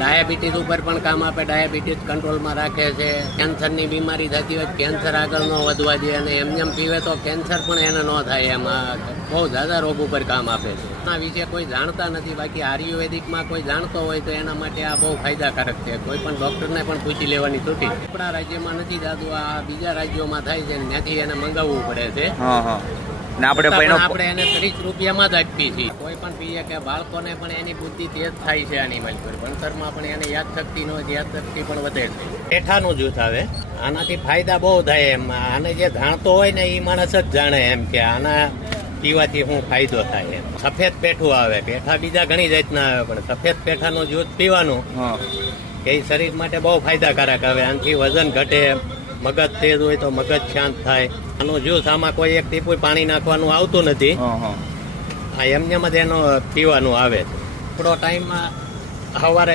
Diabetes ઉપર પણ કામ આપે, ડાયાબિટીસ કંટ્રોલમાં રાખે છે. કેન્સરની બીમારી થતી હોય કેન્સર આગળ ન વધવા દે, અને એમ પીવે તો કેન્સર પણ એને ન થાય. એમાં બહુ દાદા રોગ ઉપર કામ આપે છે. આ વિશે કોઈ જાણતા નથી, બાકી આયુર્વેદિકમાં કોઈ જાણતો હોય તો એના માટે આ બહુ ફાયદાકારક છે. કોઈ પણ ડોક્ટરને પણ પૂછી લેવાની છૂટી. આપણા રાજ્યમાં નથી દાદુ, આ બીજા રાજ્યોમાં થાય છે, ત્યાંથી એને મંગાવવું પડે છે. આપણે એને 30 રૂપિયામાં જ આપીએ છીએ. કોઈ પણ પીએ કે બાળકોને પણ એની બુદ્ધિ તેજ થાય છે. આની પર ભણતરમાં પણ એને યાદશક્તિ નો યાદશક્તિ પણ વધે છે. પેઠાનું જૂથ આવે, આનાથી ફાયદા બહુ થાય. એમ આને જે જાણતો હોય ને એ માણસ જ જાણે એમ કે આના પીવાથી શું ફાયદો થાય. એમ સફેદ પેઠું આવે, પેઠા બીજા ઘણી જાતના આવે, પણ સફેદ પેઠાનું જૂથ પીવાનું એ શરીર માટે બહુ ફાયદાકારક આવે. આનાથી વજન ઘટે, મગજ તેજ હોય તો મગજ શાંત થાય. આનું જ્યુસ આમાં કોઈ એક ટીપું પાણી નાખવાનું આવતું નથી, આ એમને જ એનો પીવાનું આવે. થોડો ટાઈમમાં સવારે